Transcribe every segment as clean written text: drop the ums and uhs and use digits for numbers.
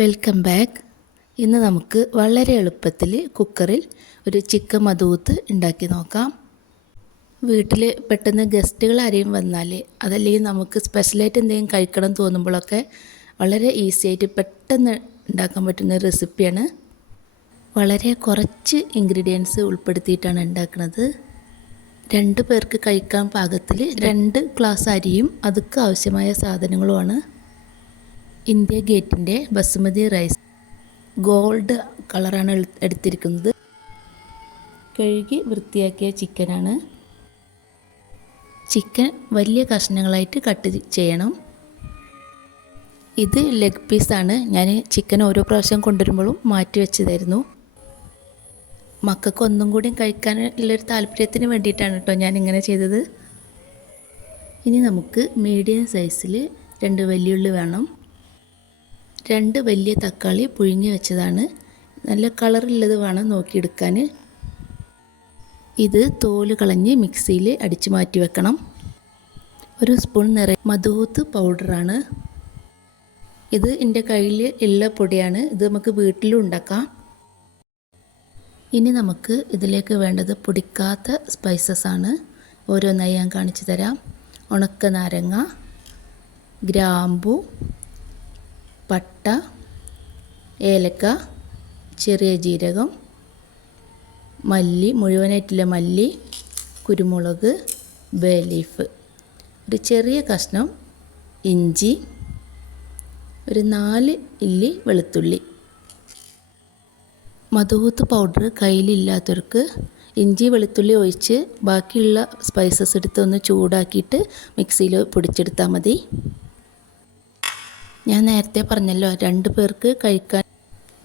Welcome back. ഇന്ന് നമുക്ക് വളരെ എളുപ്പത്തിൽ കുക്കറിൽ ഒരു ചിക്കൻ മധൂത്ത് ഉണ്ടാക്കി നോക്കാം. വീട്ടിൽ പെട്ടെന്ന് ഗസ്റ്റുകൾ ആരെയും വന്നാൽ അതല്ലെങ്കിൽ നമുക്ക് സ്പെഷ്യലായിട്ട് എന്തെങ്കിലും കഴിക്കണം തോന്നുമ്പോഴൊക്കെ വളരെ ഈസി ആയിട്ട് പെട്ടെന്ന് ഉണ്ടാക്കാൻ പറ്റുന്ന റെസിപ്പിയാണ്. വളരെ കുറച്ച് ഇൻഗ്രീഡിയൻസ് ഉൾപ്പെടുത്തിയിട്ടാണ് ഉണ്ടാക്കുന്നത്. 2 പേർക്ക് കഴിക്കാൻ പാകത്തിൽ 2 ഗ്ലാസ് അരിയും അതുക്ക് ആവശ്യമായ സാധനങ്ങളുമാണ്. ഇന്ത്യ ഗേറ്റിൻ്റെ ബസുമതി റൈസ് ഗോൾഡ് കളറാണ് എടുത്തിരിക്കുന്നത്. കഴുകി വൃത്തിയാക്കിയ ചിക്കനാണ്. ചിക്കൻ വലിയ കഷ്ണങ്ങളായിട്ട് കട്ട് ചെയ്യണം. ഇത് ലെഗ് പീസാണ്. ഞാൻ ചിക്കൻ ഓരോ പ്രാവശ്യം കൊണ്ടുവരുമ്പോഴും മാറ്റി വെച്ചതായിരുന്നു. മക്കൾക്ക് ഒന്നും കൂടി കഴിക്കാനുള്ളൊരു താല്പര്യത്തിന് വേണ്ടിയിട്ടാണ് കേട്ടോ ഞാനിങ്ങനെ ചെയ്തത്. ഇനി നമുക്ക് മീഡിയം സൈസിൽ 2 വലിയുള്ളി വേണം. 2 വലിയ തക്കാളി പുഴുങ്ങി വെച്ചതാണ്. നല്ല കളറുള്ളത് വേണം നോക്കിയെടുക്കാൻ. ഇത് തോല് കളഞ്ഞ് മിക്സിയിൽ അടിച്ച് മാറ്റി വെക്കണം. 1 സ്പൂൺ മധൂത്ത് പൗഡറാണ്. ഇത് എൻ്റെ കയ്യിൽ ഉള്ള പൊടിയാണ്. ഇത് നമുക്ക് വീട്ടിലും ഉണ്ടാക്കാം. ഇനി നമുക്ക് ഇതിലേക്ക് വേണ്ടത് പൊടിക്കാത്ത സ്പൈസസ് ആണ്. ഓരോന്നായി ഞാൻ കാണിച്ചു തരാം. ഉണക്ക നാരങ്ങ, ഗ്രാമ്പു, പട്ട, ഏലക്ക, ചെറിയ ജീരകം, മല്ലി, മുഴുവനായിട്ടുള്ള മല്ലി, കുരുമുളക്, ബേ ലീഫ്, ഒരു ചെറിയ കഷ്ണം ഇഞ്ചി, ഒരു 4 ഇല്ലി വെളുത്തുള്ളി. മധൂത്ത് പൗഡർ കയ്യിലില്ലാത്തവർക്ക് ഇഞ്ചി വെളുത്തുള്ളി ഒഴിച്ച് ബാക്കിയുള്ള സ്പൈസസ് എടുത്ത് ഒന്ന് ചൂടാക്കിയിട്ട് മിക്സിയിൽ പൊടിച്ചെടുത്താൽ മതി. ഞാൻ നേരത്തെ പറഞ്ഞല്ലോ 2 പേർക്ക്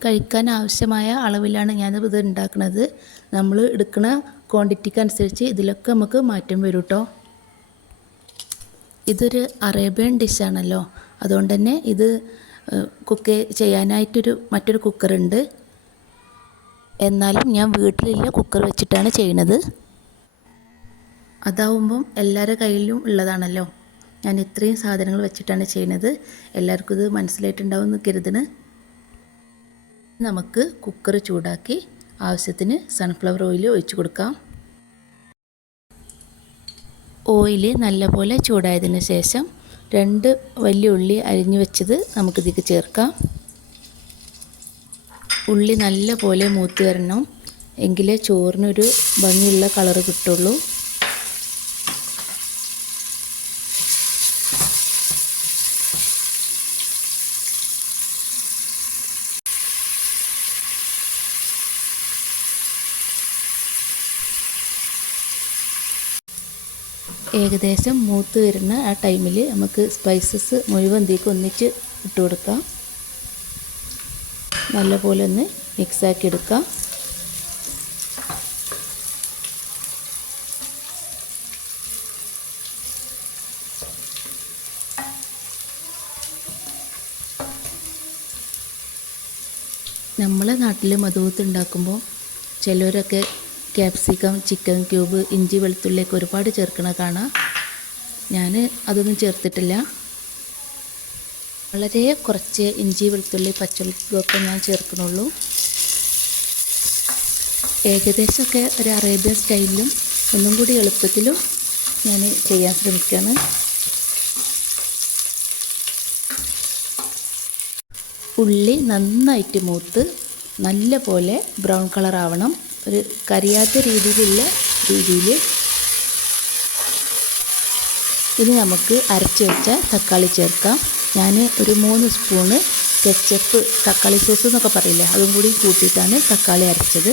കഴിക്കാൻ ആവശ്യമായ അളവിലാണ് ഞാനിത് ഉണ്ടാക്കുന്നത്. നമ്മൾ എടുക്കുന്ന ക്വാണ്ടിറ്റിക്ക് അനുസരിച്ച് ഇതിലൊക്കെ നമുക്ക് മാറ്റം വരും കേട്ടോ. ഇതൊരു അറേബ്യൻ ഡിഷാണല്ലോ, അതുകൊണ്ട് തന്നെ ഇത് കുക്ക് ചെയ്യാനായിട്ടൊരു മറ്റൊരു കുക്കറുണ്ട്. എന്നാലും ഞാൻ വീട്ടിലുള്ള കുക്കർ വെച്ചിട്ടാണ് ചെയ്യുന്നത്. അതാവുമ്പം എല്ലാവരുടെ കയ്യിലും ഉള്ളതാണല്ലോ. ഞാൻ ഇത്രയും സാധനങ്ങൾ വെച്ചിട്ടാണ് ചെയ്യുന്നത്. എല്ലാവർക്കും ഇത് മനസ്സിലായിട്ടുണ്ടാവും എന്ന് കരുതുന്നു. നമുക്ക് കുക്കർ ചൂടാക്കി ആവശ്യത്തിന് സൺഫ്ലവർ ഓയിൽ ഒഴിച്ച് കൊടുക്കാം. ഓയിൽ നല്ലപോലെ ചൂടായതിന് ശേഷം 2 വലിയ ഉള്ളി അരിഞ്ഞു വെച്ചത് നമുക്കിതിലേക്ക് ചേർക്കാം. ഉള്ളി നല്ല പോലെ മൂത്ത് വരണം, എങ്കിലേ ചോറിനൊരു ഭംഗിയുള്ള കളറ് കിട്ടുള്ളൂ. ഏകദേശം മൂത്ത് വരുന്ന ആ ടൈമിൽ നമുക്ക് സ്പൈസസ് മുഴുവൻ ഇതിലേക്ക് ഒന്നിച്ച് ഇട്ട് കൊടുക്കാം. നല്ലപോലെ ഒന്ന് മിക്സാക്കി എടുക്കാം. നമ്മളെ നാട്ടിൽ മധൂത്ത് ഉണ്ടാക്കുമ്പോൾ ചിലരൊക്കെ ക്യാപ്സിക്കം, ചിക്കൻ ക്യൂബ്, ഇഞ്ചി വെളുത്തുള്ളിയൊക്കെ ഒരുപാട് ചേർക്കണ കാണാം. ഞാൻ അതൊന്നും ചേർത്തിട്ടില്ല. വളരെ കുറച്ച് ഇഞ്ചി വെളുത്തുള്ളി പച്ചമുളകൊക്കെ ഞാൻ ചേർക്കുന്നുള്ളൂ. ഏകദേശമൊക്കെ ഒരു അറേബ്യൻ സ്റ്റൈലിലും ഒന്നും കൂടി എളുപ്പത്തിലും ഞാൻ ചെയ്യാൻ ശ്രമിക്കുകയാണ്. ഉള്ളി നന്നായിട്ട് മൂത്ത് നല്ല പോലെ ബ്രൗൺ കളർ ആവണം. ഒരു കരിയാത്ത രീതിയിൽ ഇനി നമുക്ക് അരച്ച് വെച്ച തക്കാളി ചേർക്കാം. ഞാൻ ഒരു 3 സ്പൂണ് കെച്ചപ്പ്, തക്കാളി സോസ് എന്നൊക്കെ പറയില്ലേ, അതും കൂടി കൂട്ടിയിട്ടാണ് തക്കാളി അരച്ചത്.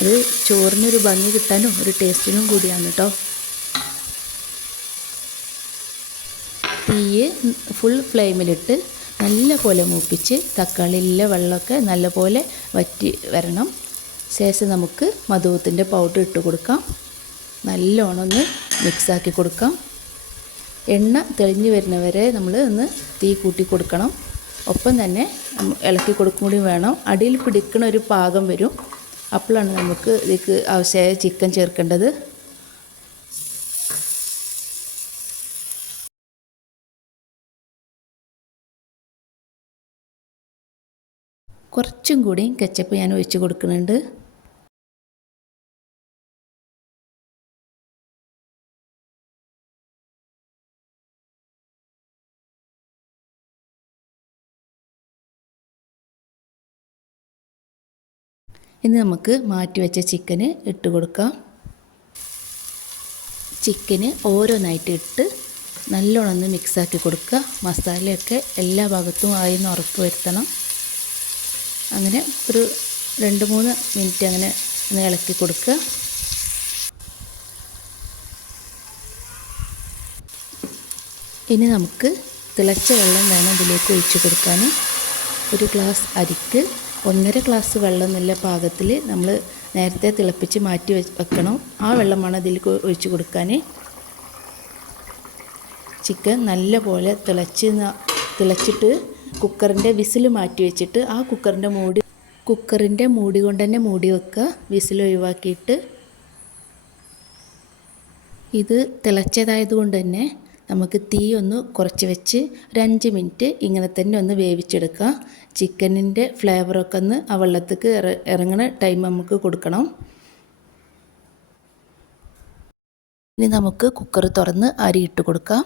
അത് ചോറിനൊരു ഭംഗി കിട്ടാനും ഒരു ടേസ്റ്റിനും കൂടിയാണ് കേട്ടോ. തീയ് ഫുൾ ഫ്ലെയിമിലിട്ട് നല്ല പോലെ മൂപ്പിച്ച് തക്കാളിയിലെ വെള്ളമൊക്കെ നല്ല പോലെ വറ്റി വരണം. ശേഷം നമുക്ക് മധൂത്തിൻ്റെ പൗഡർ ഇട്ട് കൊടുക്കാം. നല്ലോണം ഒന്ന് മിക്സാക്കി കൊടുക്കാം. എണ്ണ തെളിഞ്ഞ് വരുന്നവരെ നമ്മൾ ഒന്ന് തീ കൂട്ടി കൊടുക്കണം. ഒപ്പം തന്നെ ഇളക്കി കൊടുക്കും കൂടി വേണം. അടിയിൽ പിടിക്കണ ഒരു പാകം വരും. അപ്പോഴാണ് നമുക്ക് ഇതിലേക്ക് ആവശ്യമായ ചിക്കൻ ചേർക്കേണ്ടത്. കുറച്ചും കൂടി കെച്ചപ്പ് ഞാൻ ഒഴിച്ച് കൊടുക്കുന്നുണ്ട്. ഇനി നമുക്ക് മാറ്റി വെച്ച ചിക്കന് ഇട്ട് കൊടുക്കാം. ചിക്കന് ഓരോന്നായിട്ട് ഇട്ട് നല്ലോണം ഒന്ന് മിക്സാക്കി കൊടുക്കുക. മസാലയൊക്കെ എല്ലാ ഭാഗത്തും ആയെന്ന് ഉറപ്പ് വരുത്തണം. അങ്ങനെ ഒരു 2-3 മിനിറ്റ് അങ്ങനെ ഒന്ന് ഇളക്കി കൊടുക്കുക. ഇനി നമുക്ക് തിളച്ച വെള്ളം വേണം ഇതിലേക്ക് ഒഴിച്ച് കൊടുക്കാൻ. ഒരു ഗ്ലാസ് അരിക്ക് 1.5 ഗ്ലാസ് വെള്ളം എന്നുള്ള പാകത്തിൽ നമ്മൾ നേരത്തെ തിളപ്പിച്ച് മാറ്റി വെക്കണം. ആ വെള്ളം വേണം ഇതിലേക്ക് ഒഴിച്ച് കൊടുക്കാൻ. ചിക്കൻ നല്ലപോലെ തിളച്ചിട്ട് കുക്കറിൻ്റെ വിസിൽ മാറ്റി വെച്ചിട്ട് ആ കുക്കറിൻ്റെ മൂടി കൊണ്ട് തന്നെ മൂടി വെക്കുക. വിസിൽ ഒഴിവാക്കിയിട്ട് ഇത് തിളച്ചതായതുകൊണ്ട് തന്നെ നമുക്ക് തീ ഒന്ന് കുറച്ച് വെച്ച് ഒരു 5 മിനിറ്റ് ഇങ്ങനെ തന്നെ ഒന്ന് വേവിച്ചെടുക്കുക. ചിക്കനിൻ്റെ ഫ്ലേവറൊക്കെ ഒന്ന് ആ വെള്ളത്തേക്ക് ഇറങ്ങുന്ന ടൈം നമുക്ക് കൊടുക്കണം. ഇനി നമുക്ക് കുക്കർ തുറന്ന് അരി ഇട്ട് കൊടുക്കാം.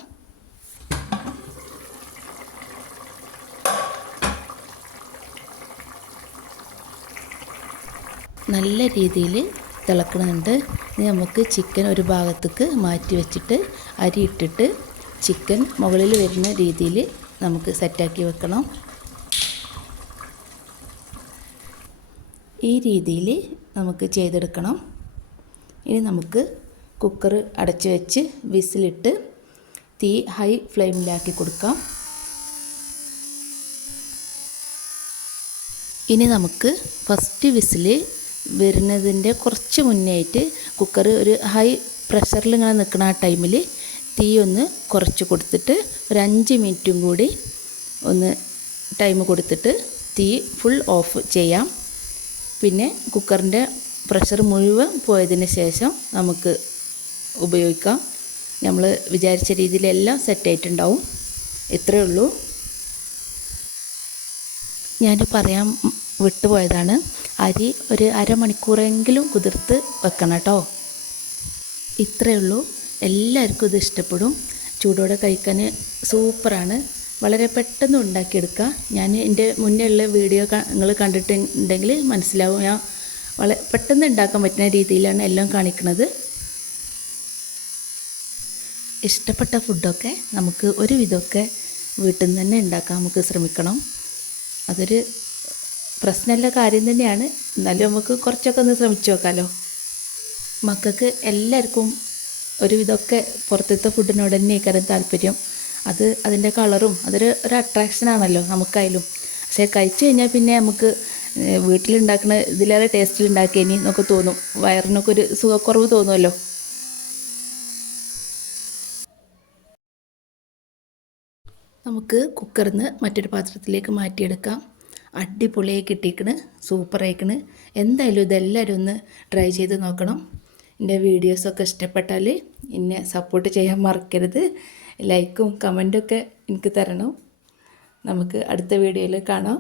നല്ല രീതിയിൽ തിളക്കണുണ്ട്. ഇനി നമുക്ക് ചിക്കൻ ഒരു ഭാഗത്തേക്ക് മാറ്റി വെച്ചിട്ട് അരി ഇട്ടിട്ട് ചിക്കൻ മുകളിൽ വരുന്ന രീതിയിൽ നമുക്ക് സെറ്റാക്കി വെക്കണം. ഈ രീതിയിൽ നമുക്ക് ചെയ്തെടുക്കണം. ഇനി നമുക്ക് കുക്കർ അടച്ച് വെച്ച് വിസിലിട്ട് തീ ഹൈ ഫ്ലെയിമിലാക്കി കൊടുക്കാം. ഇനി നമുക്ക് ഫസ്റ്റ് വിസിൽ വരുന്നതിൻ്റെ കുറച്ച് മുന്നേ ആയിട്ട് കുക്കർ ഒരു ഹൈ പ്രഷറിൽ ഇങ്ങനെ നിൽക്കുന്ന ആ ടൈമിൽ തീ ഒന്ന് കുറച്ച് കൊടുത്തിട്ട് ഒരു 5 മിനിറ്റും കൂടി ഒന്ന് ടൈം കൊടുത്തിട്ട് തീ ഫുൾ ഓഫ് ചെയ്യാം. പിന്നെ കുക്കറിൻ്റെ പ്രഷർ മുഴുവൻ പോയതിന് ശേഷം നമുക്ക് ഉപയോഗിക്കാം. നമ്മൾ വിചാരിച്ച രീതിയിലെല്ലാം സെറ്റായിട്ടുണ്ടാവും. ഇത്രയേ ഉള്ളൂ. ഞാൻ പറയാൻ വിട്ടുപോയതാണ്, അരി ഒരു അരമണിക്കൂറെങ്കിലും കുതിർത്ത് വെക്കണം കേട്ടോ. ഇത്രയേ ഉള്ളൂ. എല്ലാവർക്കും ഇത് ഇഷ്ടപ്പെടും. ചൂടോടെ കഴിക്കാൻ സൂപ്പറാണ്. വളരെ പെട്ടെന്ന് ഉണ്ടാക്കിയെടുക്കുക. ഞാൻ എൻ്റെ മുന്നേ ഉള്ള വീഡിയോ നിങ്ങൾ കണ്ടിട്ടുണ്ടെങ്കിൽ മനസ്സിലാവും. ഞാൻ വളരെ പെട്ടെന്ന് ഉണ്ടാക്കാൻ പറ്റുന്ന രീതിയിലാണ് എല്ലാം കാണിക്കുന്നത്. ഇഷ്ടപ്പെട്ട ഫുഡൊക്കെ നമുക്ക് ഒരുവിധമൊക്കെ വീട്ടിൽ നിന്ന് തന്നെ ഉണ്ടാക്കാൻ നമുക്ക് ശ്രമിക്കണം. അതൊരു പ്രശ്നമുള്ള കാര്യം തന്നെയാണ്. എന്നാലും നമുക്ക് കുറച്ചൊക്കെ ഒന്ന് ശ്രമിച്ചു നോക്കാമല്ലോ. മക്കൾക്ക് എല്ലാവർക്കും ഒരുവിധമൊക്കെ പുറത്തത്തെ ഫുഡിനോട് തന്നെ ആയിരിക്കും താല്പര്യം. അതിൻ്റെ കളറും ഒരു അട്രാക്ഷനാണല്ലോ നമുക്കായാലും. പക്ഷേ കഴിച്ചു കഴിഞ്ഞാൽ പിന്നെ നമുക്ക് വീട്ടിലുണ്ടാക്കുന്ന ഇതിലേറെ ടേസ്റ്റിലുണ്ടാക്കിയനി എന്നൊക്കെ തോന്നും. വയറിനൊക്കെ ഒരു സുഖക്കുറവ് തോന്നുമല്ലോ. നമുക്ക് കുക്കറിൽ നിന്ന് മറ്റൊരു പാത്രത്തിലേക്ക് മാറ്റിയെടുക്കാം. അടിപൊളിയായി കിട്ടിയിരിക്കണ്, സൂപ്പറായിക്കണ്. എന്തായാലും ഇതെല്ലാവരും ഒന്ന് ട്രൈ ചെയ്ത് നോക്കണം. എൻ്റെ വീഡിയോസൊക്കെ ഇഷ്ടപ്പെട്ടാൽ എന്നെ സപ്പോർട്ട് ചെയ്യാൻ മറക്കരുത്. ലൈക്കും കമൻറ്റൊക്കെ എനിക്ക് തരണം. നമുക്ക് അടുത്ത വീഡിയോയിൽ കാണാം.